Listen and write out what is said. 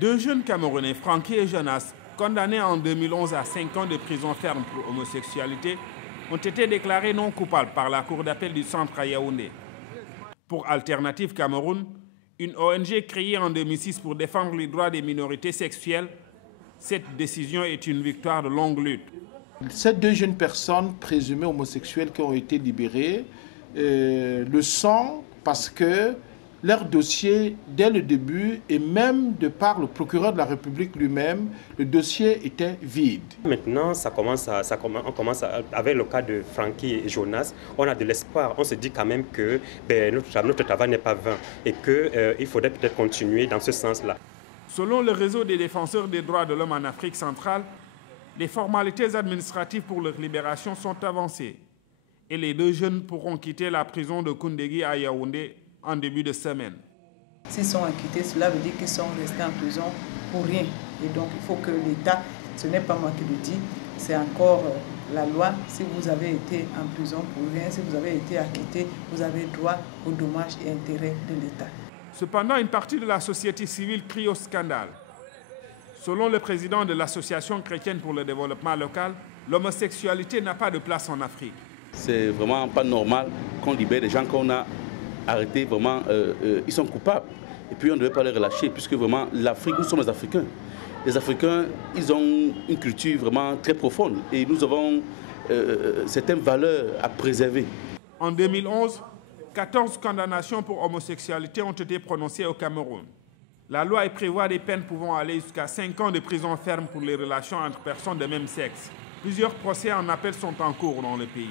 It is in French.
Deux jeunes Camerounais, Franky et Jonas, condamnés en 2011 à 5 ans de prison ferme pour homosexualité, ont été déclarés non coupables par la Cour d'appel du centre à Yaoundé. Pour Alternative Cameroun, une ONG créée en 2006 pour défendre les droits des minorités sexuelles, cette décision est une victoire de longue lutte. Ces deux jeunes personnes présumées homosexuelles qui ont été libérées le sont parce que leur dossier, dès le début, et même de par le procureur de la République lui-même, le dossier était vide. Maintenant, on commence avec le cas de Franky et Jonas, on a de l'espoir. On se dit quand même que notre travail n'est pas vain et qu'il faudrait peut-être continuer dans ce sens-là. Selon le réseau des défenseurs des droits de l'homme en Afrique centrale, les formalités administratives pour leur libération sont avancées et les deux jeunes pourront quitter la prison de Koundéguy à Yaoundé en début de semaine. S'ils sont acquittés, cela veut dire qu'ils sont restés en prison pour rien. Et donc il faut que l'État, ce n'est pas moi qui le dis, c'est encore la loi. Si vous avez été en prison pour rien, si vous avez été acquitté, vous avez droit aux dommages et intérêts de l'État. Cependant, une partie de la société civile crie au scandale. Selon le président de l'Association chrétienne pour le développement local, l'homosexualité n'a pas de place en Afrique. C'est vraiment pas normal qu'on libère des gens qu'on a arrêtés, vraiment, ils sont coupables. Et puis on ne devait pas les relâcher, puisque vraiment l'Afrique, nous sommes les Africains. Les Africains, ils ont une culture vraiment très profonde et nous avons certaines valeurs à préserver. En 2011, 14 condamnations pour homosexualité ont été prononcées au Cameroun. La loi y prévoit des peines pouvant aller jusqu'à 5 ans de prison ferme pour les relations entre personnes de même sexe. Plusieurs procès en appel sont en cours dans le pays.